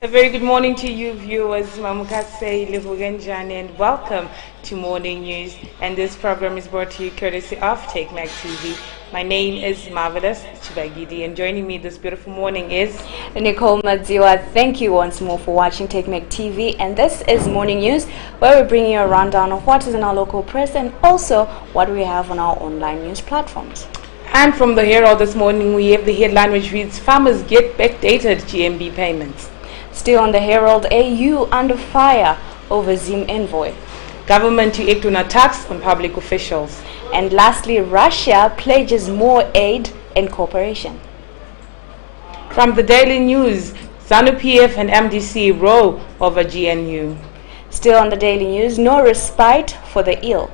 A very good morning to you viewers, Mamukase Livugenjan, and welcome to Morning News. And this program is brought to you courtesy of Take Mag TV. My name is Marvelous Chibagidi, and joining me this beautiful morning is Nicole Madziwa. Thank you once more for watching Take Mag TV, and this is Morning News, where we bring you a rundown of what is in our local press and also what we have on our online news platforms. And from the Herald this morning, we have the headline which reads, Farmers get backdated GMB payments. Still on the Herald, AU under fire over Zim envoy. Government to act on attacks on public officials. And lastly, Russia pledges more aid and cooperation. From the Daily News, Zanu PF and MDC row over GNU. Still on the Daily News, no respite for the ill.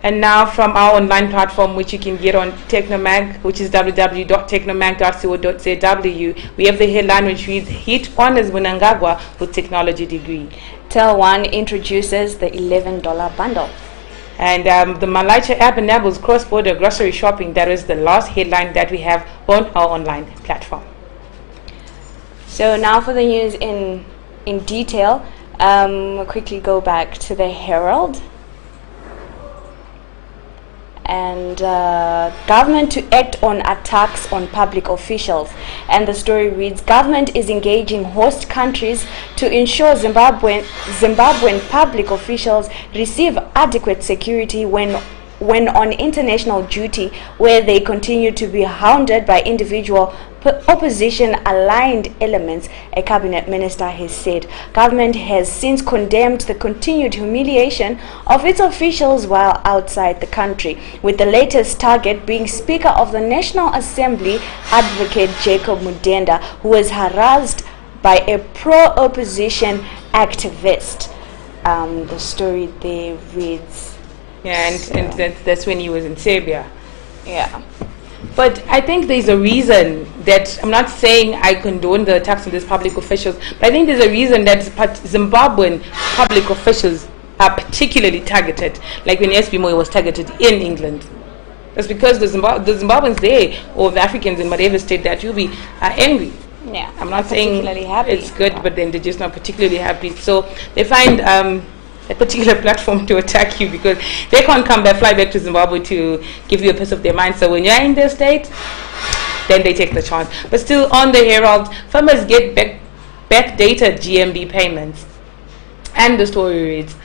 And now from our online platform, which you can get on Technomag, which is www.technomag.co.zw, we have the headline which reads, Hit honors Mnangagwa with technology degree. Tel One introduces the $11 bundle. And the Malaicha app enables cross-border grocery shopping. That is the last headline that we have on our online platform. So now for the news in detail, we'll quickly go back to the Herald. And government to act on attacks on public officials. And the story reads, government is engaging host countries to ensure Zimbabwean public officials receive adequate security when on international duty, where they continue to be hounded by individual opposition-aligned elements, a cabinet minister has said. Government has since condemned the continued humiliation of its officials while outside the country, with the latest target being Speaker of the National Assembly, Advocate Jacob Mudenda, who was harassed by a pro-opposition activist. The story there reads... Yeah, and that's when he was in Serbia. Yeah. But I think there's a reason that, I'm not saying I condone the attacks on these public officials, but I think there's a reason that Zimbabwean public officials are particularly targeted, like when SB Moyo was targeted in England. That's because the Zimbabweans there, or the Africans in whatever state that you be, are angry. Yeah. I'm not saying happy. It's good, but then they're just not particularly happy. So they find a particular platform to attack you because they can't fly back to Zimbabwe to give you a piece of their mind. So when you're in their state, then they take the chance. But still on the Herald, farmers get backdated GMB payments. And the story reads,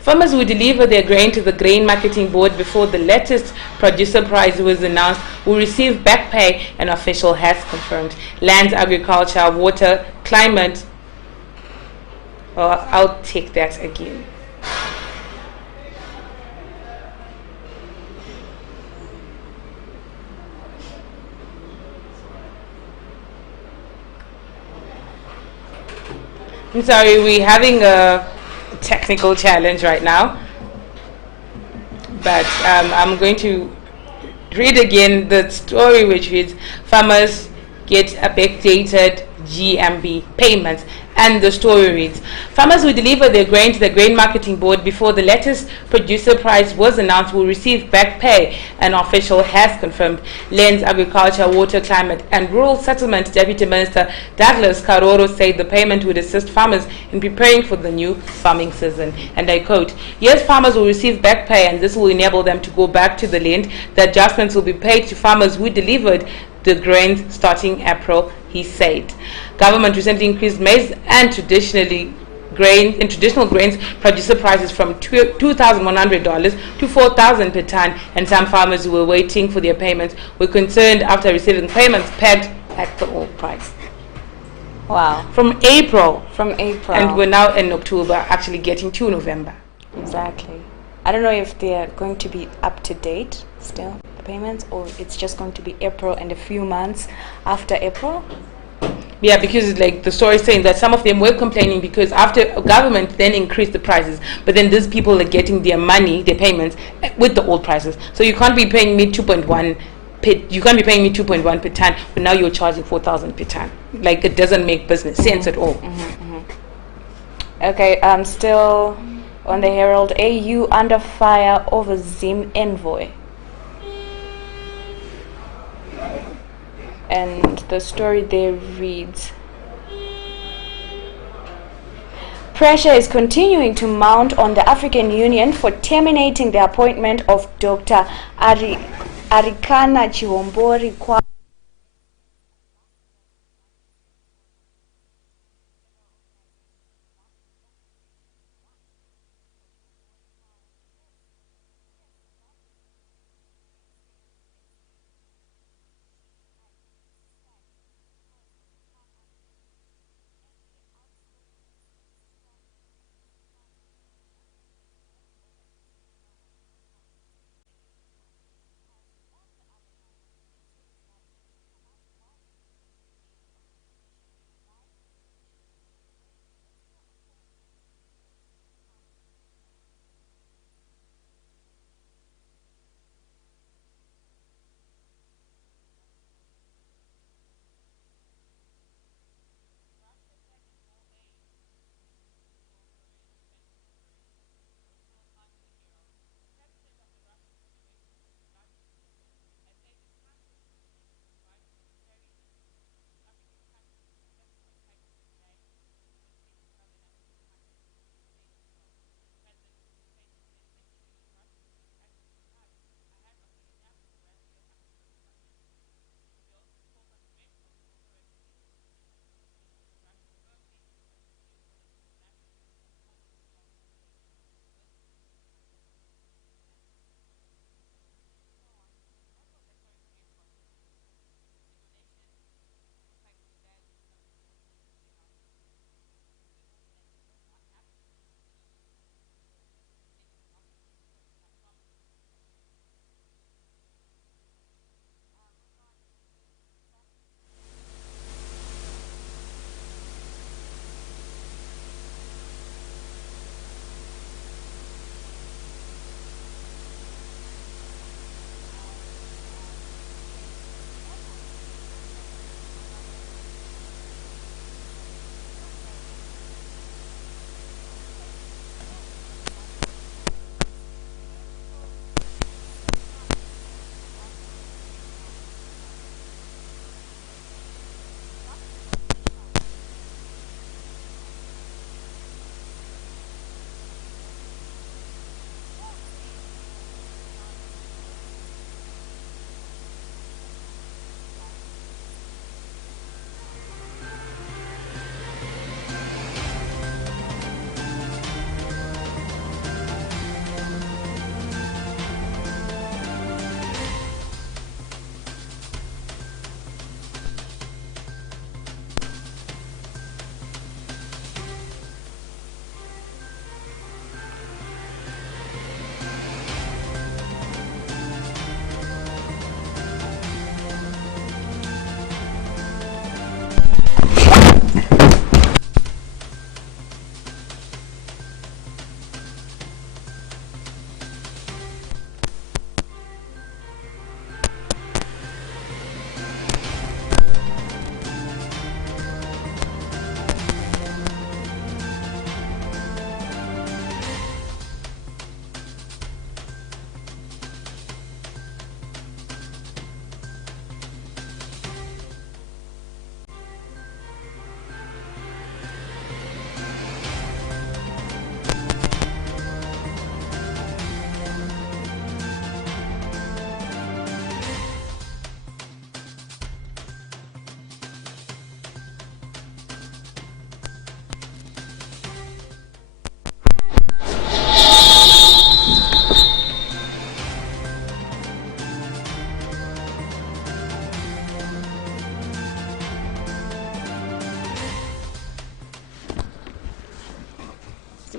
farmers who deliver their grain to the Grain Marketing Board before the latest producer price was announced will receive back pay, an official has confirmed. Lands, agriculture, water, climate. I'll take that again. I'm sorry, we're having a technical challenge right now. But I'm going to read again the story which reads, farmers get a backdated GMB payments. And the story reads, farmers who deliver their grain to the Grain Marketing Board before the latest producer price was announced will receive back pay, an official has confirmed. Lands, Agriculture, Water, Climate and Rural Settlement Deputy Minister Douglas Karoro said the payment would assist farmers in preparing for the new farming season. And I quote, yes, farmers will receive back pay and this will enable them to go back to the land. The adjustments will be paid to farmers who delivered the grains starting April, he said. Government recently increased maize and traditional grains producer prices from $2,100 to $4,000 per ton, and some farmers who were waiting for their payments were concerned after receiving payments pegged at the old price. Wow. From April. And we're now in October, actually getting to November. Exactly. I don't know if they're going to be up to date still, the payments, or it's just going to be April and a few months after April. Yeah, because like the story is saying that some of them were complaining because after government then increased the prices, but then these people are getting their money, their payments with the old prices. So you can't be paying me 2.1 per ton, but now you're charging 4,000 per ton. Like it doesn't make business sense at all. Okay, still on the Herald, AU under fire over Zim envoy. And the story there reads, pressure is continuing to mount on the African Union for terminating the appointment of Dr. Arikana Chihombori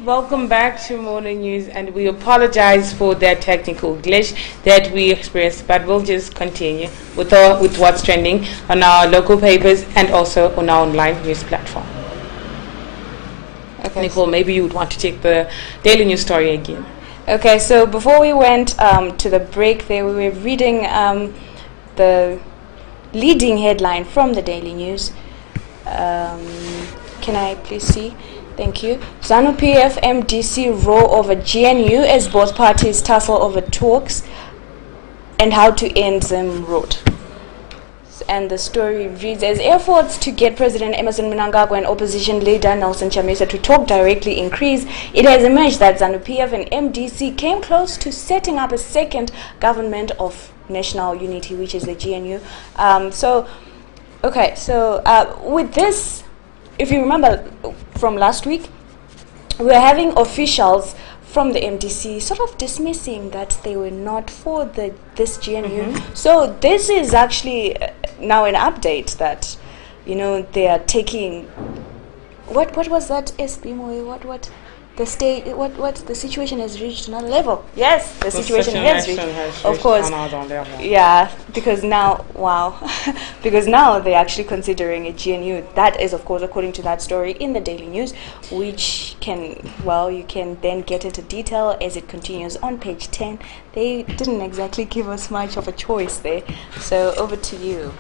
Welcome back to Morning News, and we apologize for that technical glitch that we experienced, but we'll just continue with what's trending on our local papers and also on our online news platform. Okay, Nicole, maybe you would want to take the daily news story again. Okay, so before we went to the break there, we were reading the leading headline from the daily news. Can I please see? Thank you. Zanu PF MDC row over GNU as both parties tussle over talks and how to end Zim road. and the story reads, as efforts to get President Emmerson Mnangagwa and opposition leader Nelson Chamisa to talk directly increase, it has emerged that Zanu PF and MDC came close to setting up a second government of national unity, which is the GNU. With this, if you remember from last week, we're having officials from the MDC sort of dismissing that they were not for this GNU. So this is actually now an update that, they are taking. What was that? What the state? What the situation has reached another level. Yes, the situation has reached. Of course. Yeah, because now, because now they're actually considering a GNU. That is, of course, according to that story in the Daily News, which you can then get into detail as it continues on page 10. They didn't exactly give us much of a choice there. So over to you.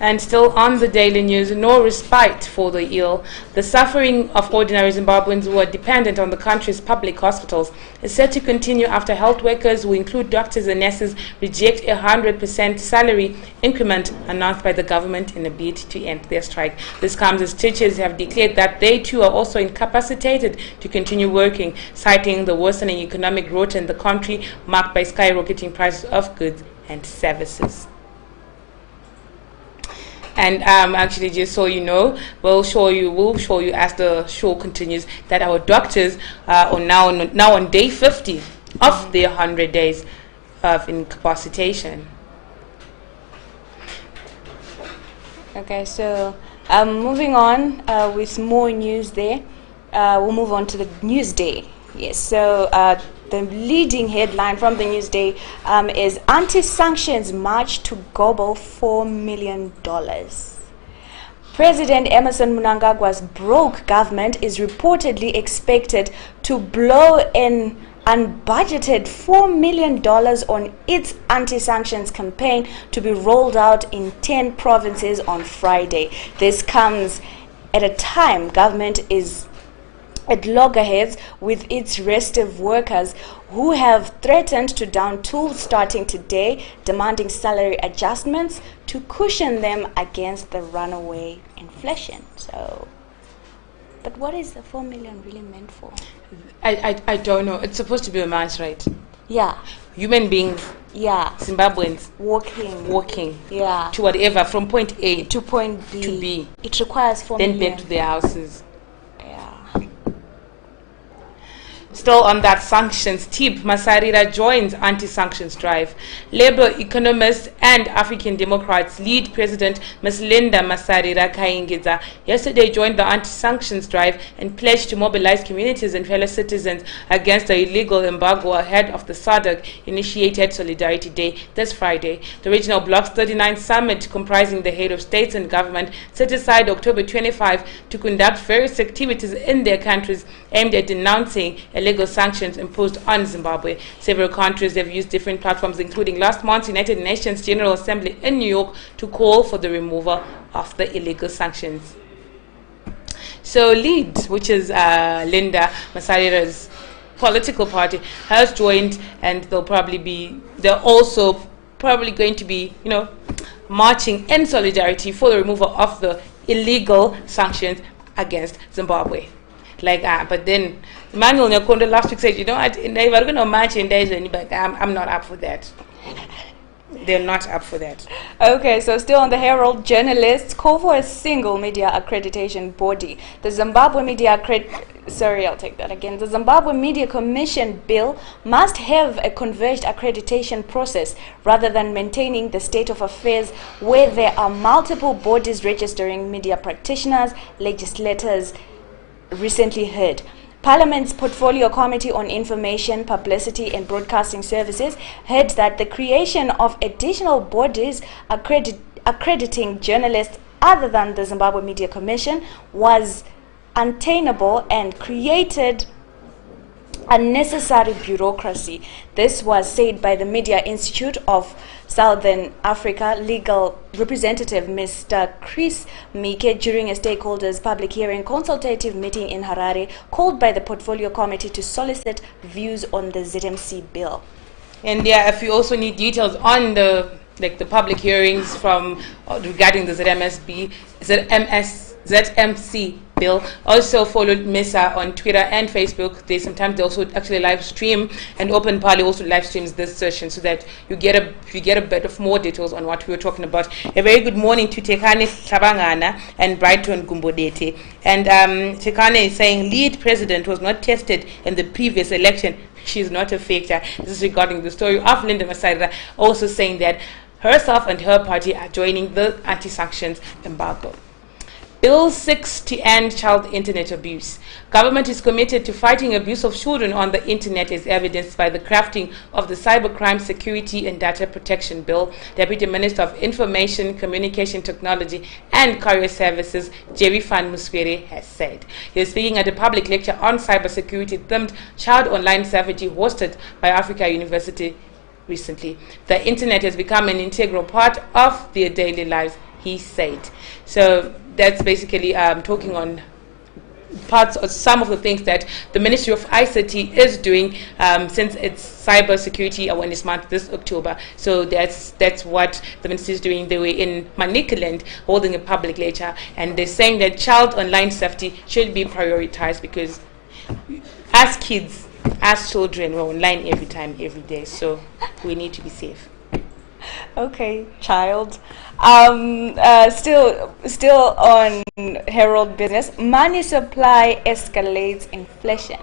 And still on the Daily News, no respite for the ill. The suffering of ordinary Zimbabweans who are dependent on the country's public hospitals is set to continue after health workers, who include doctors and nurses, reject a 100% salary increment announced by the government in a bid to end their strike. This comes as teachers have declared that they too are also incapacitated to continue working, citing the worsening economic growth in the country marked by skyrocketing prices of goods and services. And actually, just so you know, we'll show you as the show continues that our doctors are now on day 50 of their 100 days of incapacitation. Okay, so moving on with more news there, we'll move on to the Newsday. Yes, so the leading headline from the Newsday is Anti-sanctions march to gobble $4 million. President Emmerson Mnangagwa's broke government is reportedly expected to blow an unbudgeted $4 million on its anti-sanctions campaign to be rolled out in 10 provinces on Friday. This comes at a time government is at loggerheads with its restive workers, who have threatened to down tools starting today, demanding salary adjustments to cushion them against the runaway inflation. So, but what is the 4 million really meant for? I don't know. It's supposed to be a man's right. Yeah. Human beings. Yeah. Zimbabweans. Walking. Yeah. To whatever, from point A to point B. To B. It requires 4 million. Then back to their houses. Yeah. Still on that sanctions tip, Masarira joins anti-sanctions drive. Labour economists and African Democrats lead President Ms. Linda Masarira Kayingidza yesterday joined the anti-sanctions drive and pledged to mobilize communities and fellow citizens against the illegal embargo ahead of the SADC-initiated Solidarity Day this Friday. The Regional Bloc's 39th summit, comprising the head of states and government, set aside October 25 to conduct various activities in their countries aimed at denouncing illegal sanctions imposed on Zimbabwe. Several countries have used different platforms, including last month's United Nations General Assembly in New York, to call for the removal of the illegal sanctions. So LEAD, which is Linda Masarira's political party, has joined, and they're also probably going to be, marching in solidarity for the removal of the illegal sanctions against Zimbabwe. But then Emmanuel Nyakonde last week said, if we're going to march in days, but I'm not up for that. They're not up for that. Okay, so still on the Herald, journalists call for a single media accreditation body. The Zimbabwe The Zimbabwe Media Commission bill must have a converged accreditation process rather than maintaining the state of affairs where there are multiple bodies registering media practitioners, legislators recently heard. Parliament's Portfolio Committee on Information, Publicity and Broadcasting Services heard that the creation of additional bodies accrediting journalists other than the Zimbabwe Media Commission was untenable and created unnecessary bureaucracy. This was said by the Media Institute of Southern Africa legal representative Mr. Chris Mike during a stakeholders public hearing consultative meeting in Harare called by the Portfolio Committee to solicit views on the ZMC bill. And if you also need details on the like the public hearings from regarding the ZMC bill. Also followed MISA on Twitter and Facebook. Sometimes they also actually live stream, and Open Parley also live streams this session so that you get a bit of more details on what we were talking about. A very good morning to Tekane Tabangana and Brighton Gumbodete. And Tekane is saying lead president was not tested in the previous election. She's not a factor. This is regarding the story of Linda Masaida, also saying that herself and her party are joining the anti-sanctions embargo. Bill 6 to end child internet abuse. Government is committed to fighting abuse of children on the internet as evidenced by the crafting of the Cybercrime Security and Data Protection Bill. Deputy Minister of Information, Communication Technology and Courier Services, Jerry Van Muswere, has said. He was speaking at a public lecture on cybersecurity themed child online safety hosted by Africa University recently. The internet has become an integral part of their daily lives, he said. So that's basically talking on parts of some of the things that the Ministry of ICT is doing since it's Cybersecurity Awareness Month this October. So that's what the ministry is doing. They were in Manicaland holding a public lecture, and they're saying that child online safety should be prioritized because as kids, as children, we're online every time, every day. So we need to be safe. Okay, child. Still on Herald Business. Money supply escalates inflation.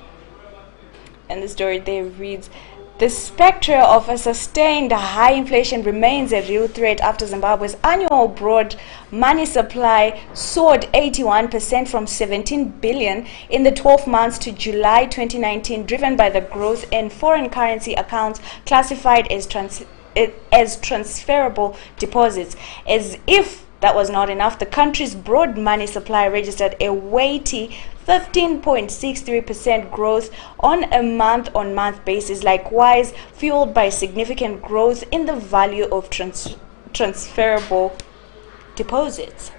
And the story there reads, the spectre of a sustained high inflation remains a real threat after Zimbabwe's annual broad money supply soared 81% from 17 billion in the 12 months to July 2019, driven by the growth in foreign currency accounts classified as transferable deposits. As if that was not enough, the country's broad money supply registered a weighty 15.63% growth on a month-on-month basis, likewise fueled by significant growth in the value of transferable deposits.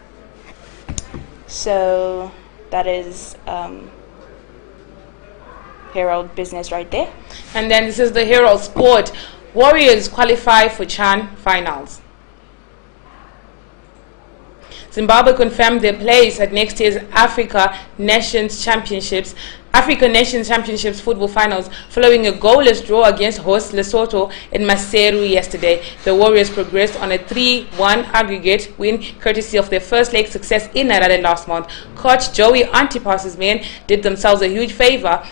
So that is Herald Business right there. And then this is the Herald Sport. Warriors qualify for CHAN finals. Zimbabwe confirmed their place at next year's African Nations Championships football finals following a goalless draw against host Lesotho in Maseru yesterday. The Warriors progressed on a 3-1 aggregate win courtesy of their first leg success in Harare last month. Coach Joey Antipas's men did themselves a huge favor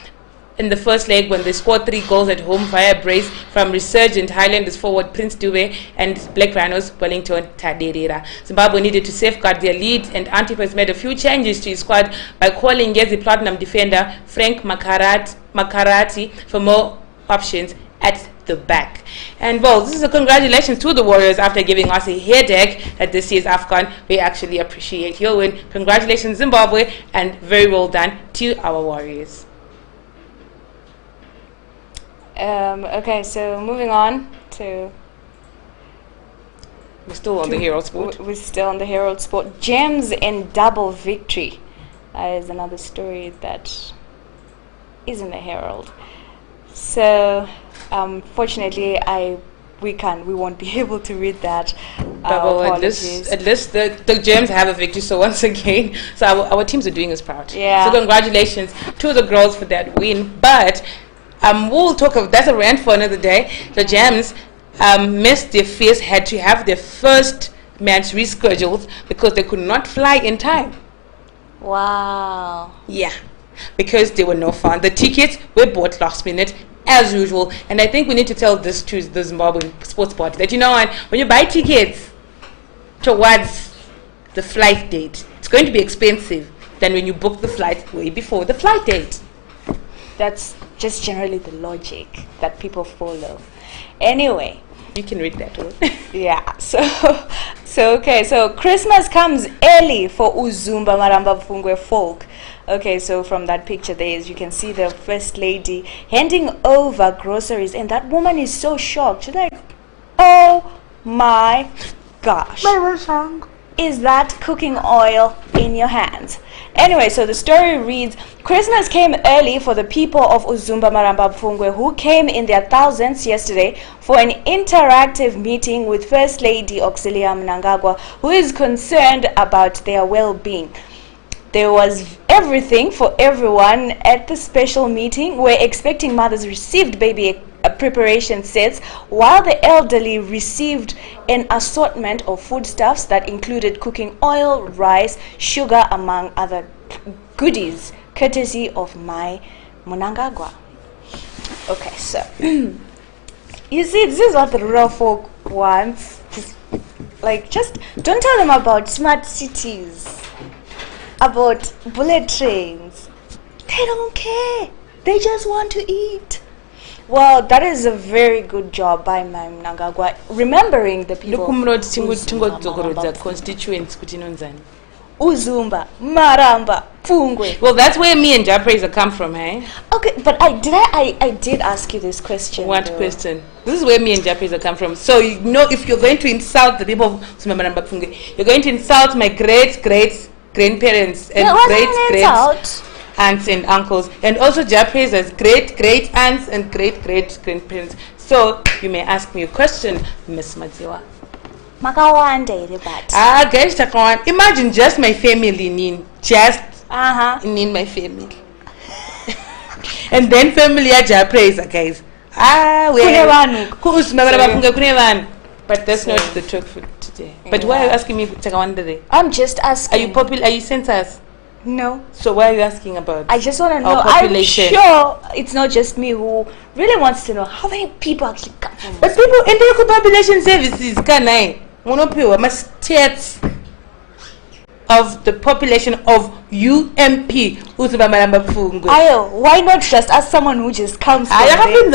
in the first leg when they scored 3 goals at home via a brace from resurgent Highlanders forward Prince Dube and Black Rhinos Wellington Taderera. Zimbabwe needed to safeguard their lead, and Antipas made a few changes to his squad by calling Ngezi Platinum defender Frank Makarati for more options at the back. And well, this is a congratulations to the Warriors after giving us a headache at this year's AFCON. We actually appreciate your win. Congratulations Zimbabwe, and very well done to our Warriors. Okay, so moving on to... We're still on the Herald Sport. We're still on the Herald Sport. Gems in double victory is another story that is in the Herald. So, fortunately, we won't be able to read that. At least the Gems have a victory. So once again, so our teams are doing us proud. Yeah. So congratulations to the girls for that win. But we'll talk of that's a rant for another day. The Gems missed their first, had to have their first match rescheduled because they could not fly in time. Wow. Yeah, because they were no fun. The tickets were bought last minute as usual, and I think we need to tell this to the Zimbabwean sports party that, you know what, when you buy tickets towards the flight date, it's going to be expensive than when you book the flight way before the flight date. That's just generally the logic that people follow. Anyway, you can read that one. Yeah. So Christmas comes early for Uzumba Maramba Fungwe folk. Okay, so from that picture there, as you can see the first lady handing over groceries, and that woman is so shocked. She's like, "Oh my gosh! is that cooking oil in your hands? Anyway, so the story reads, Christmas came early for the people of Uzumba Maramba Pfungwe, who came in their thousands yesterday for an interactive meeting with First Lady Auxilia Mnangagwa, who is concerned about their well-being. There was everything for everyone at the special meeting, where expecting mothers received baby preparation sets, while the elderly received an assortment of foodstuffs that included cooking oil, rice, sugar, among other goodies, courtesy of my Mnangagwa. Okay, so you see, this is what the rural folk wants. Just don't tell them about smart cities, about bullet trains. They don't care. They just want to eat. Well, that is a very good job by my Mnangagwa, remembering the people. Constituents kuti inonzani. Uzumba, Maramba, Pfungwe. Well, that's where me and Japreza come from, eh? Okay, but I did ask you this question. What question? This is where me and Japreza come from. So you know, if you're going to insult the people of Uzumba, Maramba, Pfungwe, you're going to insult my great grandparents and great aunts and uncles, and also Japreza's great aunts and great grandparents. So you may ask me a question, Miss Madziwa. Guys, imagine just my family, Nin. Just in my family. And then family Japreza, guys. But that's not the talk for today. But why are you asking me Takawandere? I'm just asking. Are you popular? Are you census? No. So what are you asking about? I just want to know. Population. I'm sure it's not just me who really wants to know how many people actually come from. But people in the population services, can I? Stats of the population of UMP. Ayo, why not just ask someone who just comes from there? UMP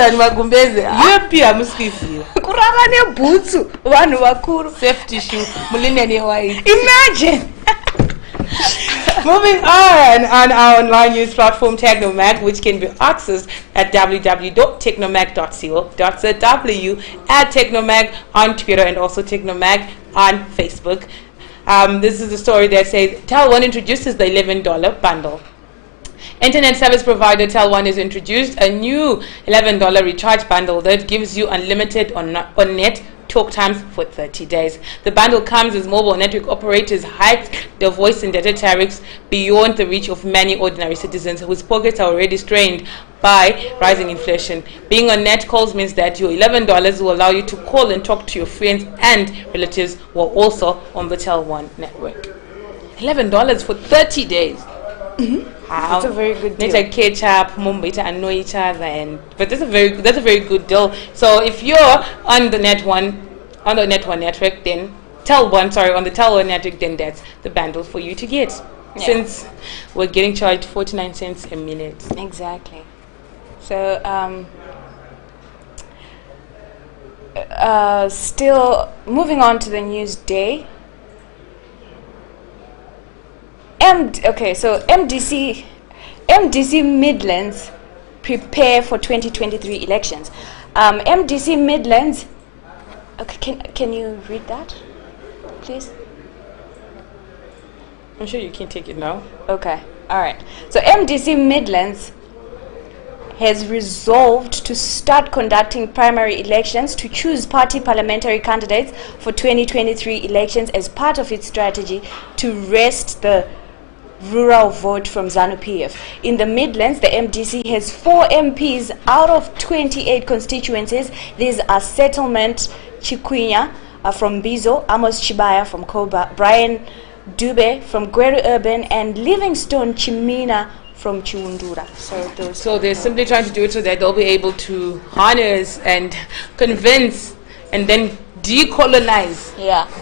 safety shoe. Imagine. Moving on our online news platform Technomag, which can be accessed at www.technomag.co.zw, at Technomag on Twitter, and also Technomag on Facebook. This is a story that says Tel1 introduces the $11 bundle. Internet service provider Tel1 has introduced a new $11 recharge bundle that gives you unlimited on net talk times for 30 days. The bundle comes as mobile network operators hike their voice and data tariffs beyond the reach of many ordinary citizens whose pockets are already strained by rising inflation. Being on net calls means that your $11 will allow you to call and talk to your friends and relatives who are also on the Tel1 network. $11 for 30 days. Mm-hmm. That's a very good deal. Need to catch up, Mumbai to annoy each other, but that's a very good deal. So if you're on the network, then on the Tel1 network, then that's the bundle for you to get. Yeah. Since we're getting charged 49 cents a minute. Exactly. So still moving on to the news day. So MDC Midlands prepare for 2023 elections. MDC Midlands. Okay, can you read that, please? I'm sure you can take it now. Okay, all right. So MDC Midlands has resolved to start conducting primary elections to choose party parliamentary candidates for 2023 elections as part of its strategy to wrest the rural vote from Zanu PF. In the Midlands, the MDC has 4 MPs out of 28 constituencies. These are Settlement Chikwinya from Bizo, Amos Chibaya from Koba, Brian Dube from Gweru Urban, and Livingstone Chimina from Chiundura. So they're simply trying to do it so that they'll be able to harness and convince and then decolonize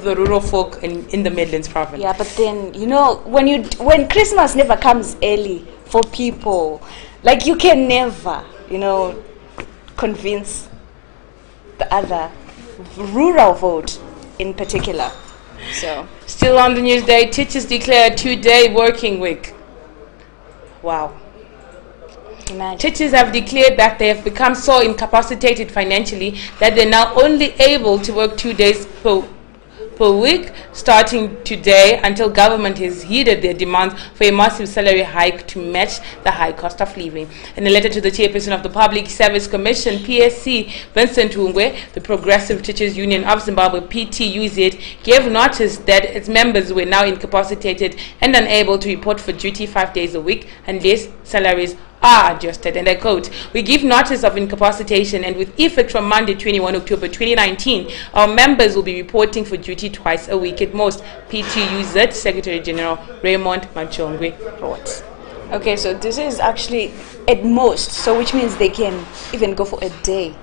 the rural folk in the Midlands province. Yeah, but then when Christmas never comes early for people, like you can never convince the other rural vote in particular. So still on the news day, teachers declare a 2-day working week. Wow. Imagine. Teachers have declared that they have become so incapacitated financially that they're now only able to work 2 days per per week, starting today until government has heeded their demands for a massive salary hike to match the high cost of living. In a letter to the chairperson of the Public Service Commission, PSC, Vincent Hungwe, the Progressive Teachers Union of Zimbabwe, PTUZ, gave notice that its members were now incapacitated and unable to report for duty 5 days a week unless salaries are adjusted. And I quote, "We give notice of incapacitation and with effect from Monday 21 October 2019, our members will be reporting for duty twice a week at most," PTUZ Secretary General Raymond Manchongwe wrote. Okay, so this is actually at most, so which means they can even go for a day.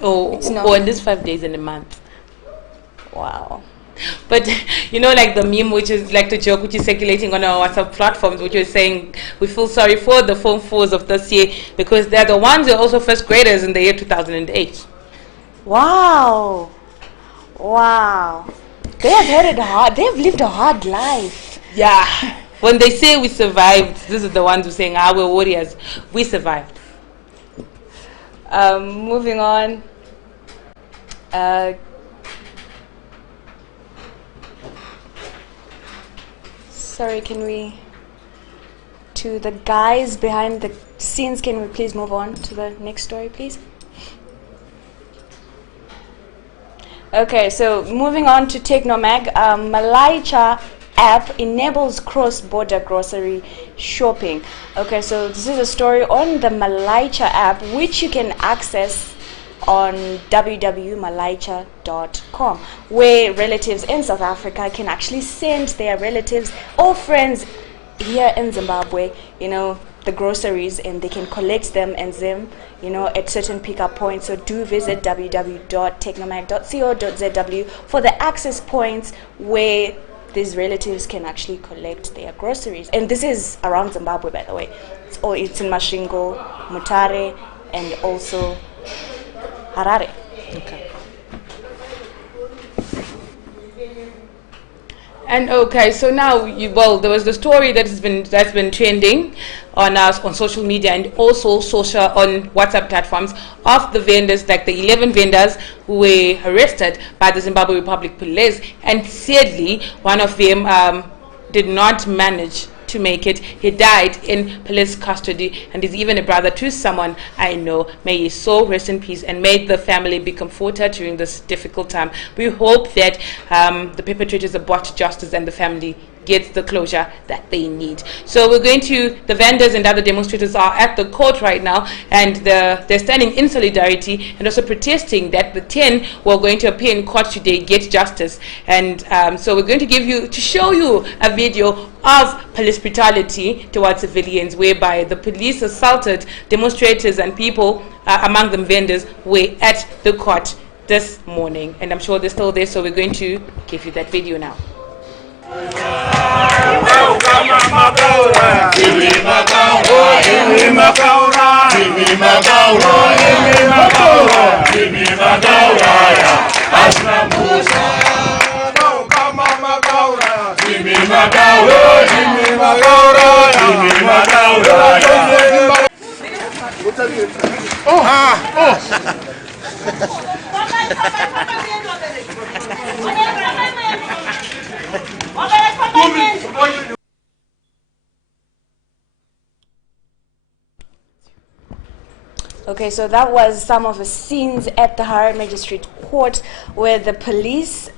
Or at least 5 days in a month. Wow. But you know, like the meme, which is like the joke which is circulating on our WhatsApp platforms, which is saying we feel sorry for the Form 4s of this year because they're the ones who are also first graders in the year 2008. Wow. Wow. They have had it hard. They have lived a hard life. Yeah. When they say we survived, these are the ones who are saying, we're warriors. We survived. Moving on. Sorry, can we, to the guys behind the scenes, can we please move on to the next story, please? Okay, so moving on to Technomag, Malaicha app enables cross-border grocery shopping. Okay, so this is a story on the Malaicha app, which you can access on www.malaicha.com, where relatives in South Africa can actually send their relatives or friends here in Zimbabwe, you know, the groceries, and they can collect them and them, you know, at certain pickup points. So do visit www.technomag.co.zw for the access points where these relatives can actually collect their groceries. And this is around Zimbabwe, by the way. It's in Masvingo, Mutare, and also Harare. Okay. And okay, so now there was the story that's been trending on social media and also on WhatsApp platforms of the vendors, like the 11 vendors who were arrested by the Zimbabwe Republic Police, and sadly one of them did not manage to make it. He died in police custody and is even a brother to someone I know. May his soul rest in peace and may the family be comforted during this difficult time. We hope that the perpetrators are brought to justice and the family gets the closure that they need. So we're going to, the vendors and other demonstrators are at the court right now, and they're standing in solidarity and also protesting that the 10 who are going to appear in court today get justice. And so we're going to show you a video of police brutality towards civilians, whereby the police assaulted demonstrators and people, among them vendors, were at the court this morning. And I'm sure they're still there, so we're going to give you that video now. Okay, so that was some of the scenes at the Harare Magistrate Court where the police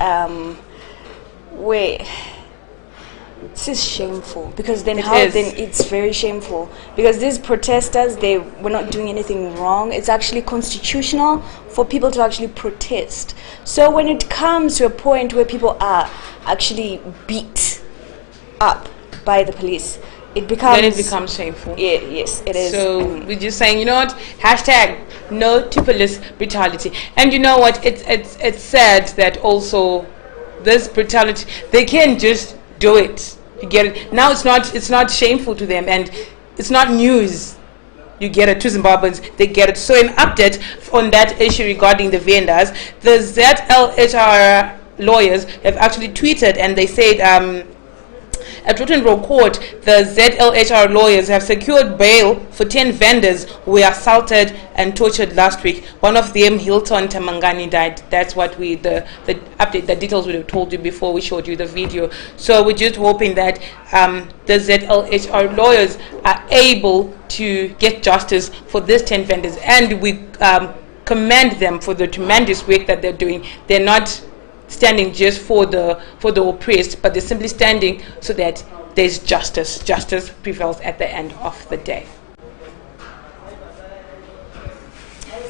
this is shameful, because then it's very shameful, because these protesters, they were not doing anything wrong. It's actually constitutional for people to actually protest. So when it comes to a point where people are actually beat up by the police, it becomes shameful. Yeah, yes, it is. So we're just saying, you know what? Hashtag no to police brutality. And you know what? It's sad that also this brutality, they can just do it. You get it? Now it's not shameful to them, and it's not news. You get it to Zimbabweans, they get it. So an update on that issue regarding the vendors, the ZLHR lawyers have actually tweeted, and they said At Rotten Row Court, the ZLHR lawyers have secured bail for 10 vendors who were assaulted and tortured last week. One of them, Hilton Tamangani, died. That's what the update, the details we have told you before we showed you the video. So we're just hoping that the ZLHR lawyers are able to get justice for these 10 vendors, and we commend them for the tremendous work that they're doing. They're not standing just for the oppressed, but they're simply standing so that there's justice. Justice prevails at the end of the day.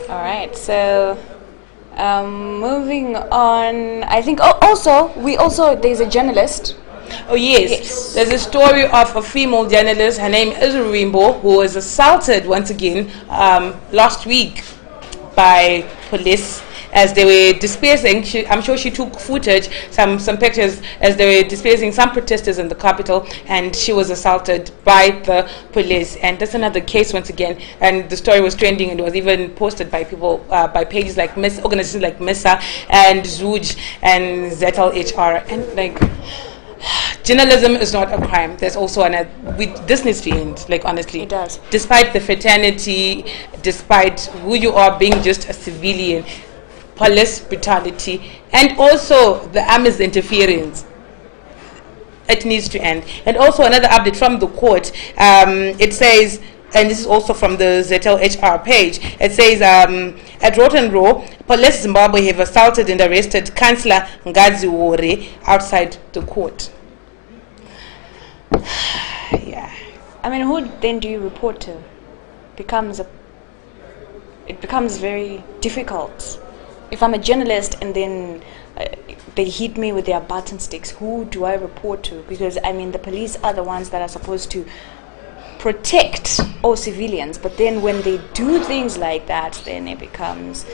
All right, so moving on, I think there's a journalist. Oh yes. There's a story of a female journalist. Her name is Rimbo, who was assaulted once again last week by police as they were dispersing. I'm sure she took footage, some pictures as they were dispersing some protesters in the capital, and she was assaulted by the police. And that's another case once again. And the story was trending, and it was even posted by people, by pages like organizations like MESA and Zuj and ZLHR. And like, journalism is not a crime. There's also this needs to end, like, honestly. It does. Despite the fraternity, despite who you are being just a civilian, police brutality, and also the army's interference, it needs to end. And also another update from the court, it says, and this is also from the ZLHR page, it says, at Rotten Row, police Zimbabwe have assaulted and arrested Councillor Ngazi Wore outside the court. Yeah. I mean, who then do you report to? It becomes very difficult. If I'm a journalist and then they hit me with their button sticks, who do I report to? Because, I mean, the police are the ones that are supposed to protect all civilians, but then when they do things like that, then it becomes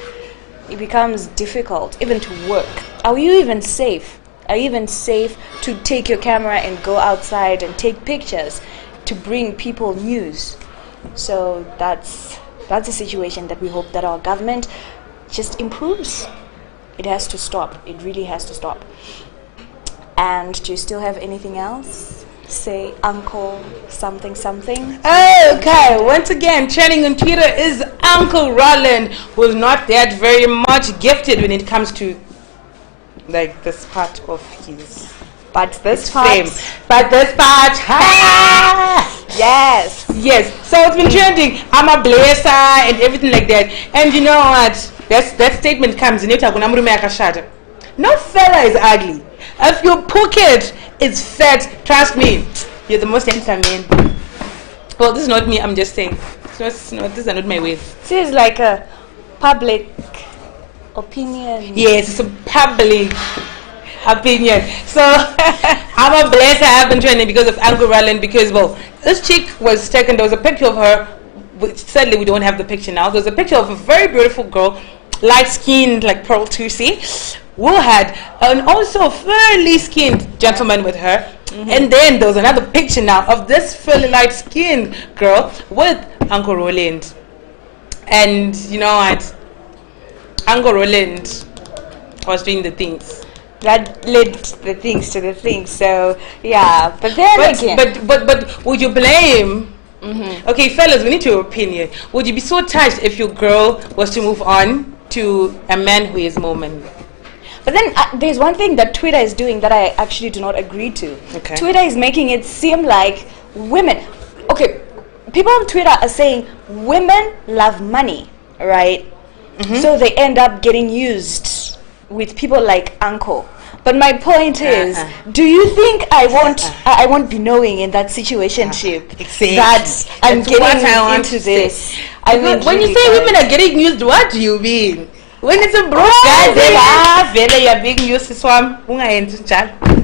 difficult even to work. Are you even safe? Are you even safe to take your camera and go outside and take pictures to bring people news? So that's a situation that we hope that our government just improves. It has to stop. It really has to stop. And do you still have anything else? Say Uncle something. Okay, once again, trending on Twitter is Uncle Roland, who's not that very much gifted when it comes to like this part of his fame. But this part, yes. So it's been trending. I'm a blesser and everything like that. And you know what? That statement comes in it. No fella is ugly. If your pocket is fat, trust me, you're the most handsome man. Well, this is not me. I'm just saying. These are not my ways. This is like a public opinion. Yes, it's a public opinion. So I'm a blesser. I've been trending because of Uncle Roland, because, well, this chick was taken. There was a picture of her, which sadly we don't have the picture now. There's a picture of a very beautiful girl, light skinned like Pearl Tusi, who had an also fairly skinned gentleman with her. Mm-hmm. And then there was another picture now of this fairly light skinned girl with Uncle Roland. And you know what? Uncle Roland was doing the things that led the things to the things. So yeah, but would you blame? Mm-hmm. Okay, fellas, we need your opinion. Would you be so touched if your girl was to move on to a man who is more manly? But then there's one thing that Twitter is doing that I actually do not agree to. Okay. Twitter is making it seem like women. Okay, people on Twitter are saying women love money, right? Mm-hmm. So they end up getting used with people like Uncle. But my point is, do you think I won't be knowing in that situationship that I'm getting into this? I mean, when you say women are getting used, what do you mean? When it's a broke guy, then you're being used to swam.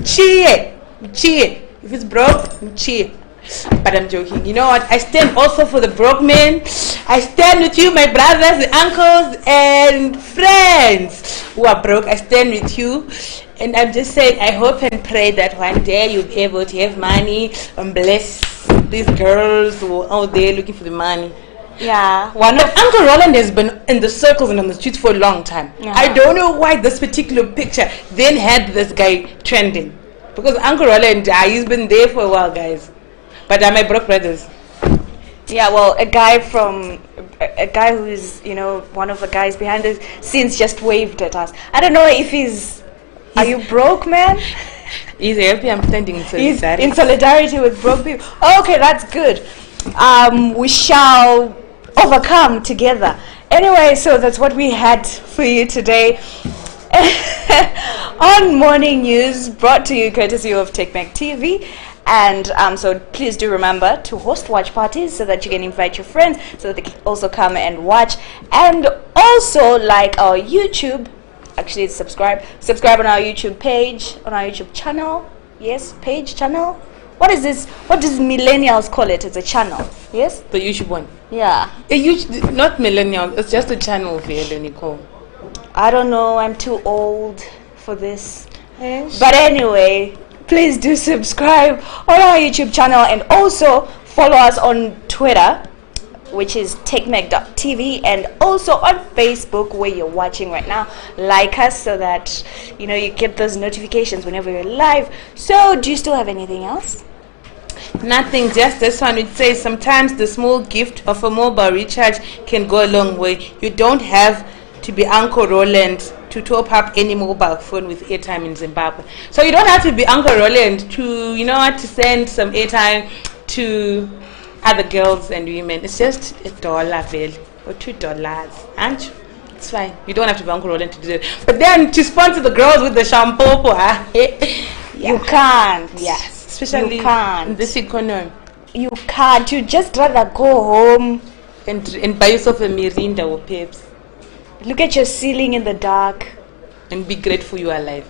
Cheer. If it's broke, cheer. But I'm joking. You know what? I stand also for the broke men. I stand with you, my brothers, uncles, and friends who are broke. I stand with you. And I'm just saying, I hope and pray that one day you'll be able to have money and bless these girls who are out there looking for the money. Yeah. Uncle Roland has been in the circles and on the streets for a long time. Yeah. I don't know why this particular picture then had this guy trending. Because Uncle Roland, he's been there for a while, guys. But my broke brothers. Yeah, well, a guy who's, one of the guys behind the scenes just waved at us. I don't know if are you broke, man? He's happy I'm standing in solidarity. He's in solidarity with broke people. Okay, that's good. We shall overcome together. Anyway, so that's what we had for you today. On Morning News, brought to you courtesy of TechMac TV. And so please do remember to host watch parties so that you can invite your friends so that they can also come and watch. And also like our YouTube, actually subscribe on our YouTube page, on our YouTube channel. Yes, page, channel. What is this? What does millennials call it? It's a channel. Yes? The YouTube one. Yeah. Not millennial, it's just a channel for Nicole. I don't know, I'm too old for this. Yes. But anyway, please do subscribe on our YouTube channel and also follow us on Twitter, which is techmec.tv, and also on Facebook where you're watching right now. Like us so that you get those notifications whenever you're live. So do you still have anything else? Nothing, just this one. It says sometimes the small gift of a mobile recharge can go a long way. You don't have to be Uncle Roland to top up any mobile phone with airtime in Zimbabwe. So you don't have to be Uncle Roland to, to send some airtime to other girls and women. It's just $1 Vel, or $2, aren't you? It's fine. You don't have to be Uncle Roland to do that. But then to sponsor the girls with the shampoo, you can't. Yes. Especially in this economy. You can't. You just rather go home and buy yourself a Mirinda or Peps. Look at your ceiling in the dark. And be grateful you are alive.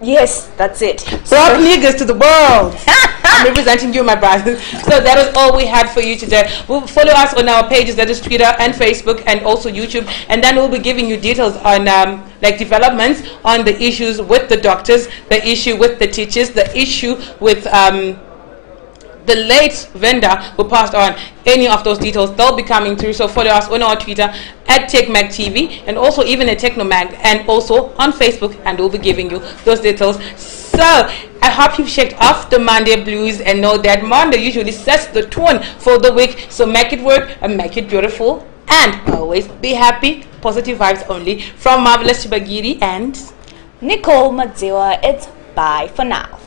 Yes, that's it. Broke niggas to the world. I'm representing you, my brothers. So that is all we had for you today. We'll follow us on our pages, that is Twitter and Facebook and also YouTube. And then we'll be giving you details on developments on the issues with the doctors, the issue with the teachers, the issue with the late vendor who passed on. Any of those details, they'll be coming through. So follow us on our Twitter at TechMag TV and also even at TechnoMag and also on Facebook, and we'll be giving you those details. So I hope you've checked off the Monday blues and know that Monday usually sets the tone for the week. So make it work and make it beautiful and always be happy. Positive vibes only from Marvelous Chibagiri and Nicole Madziwa. It's bye for now.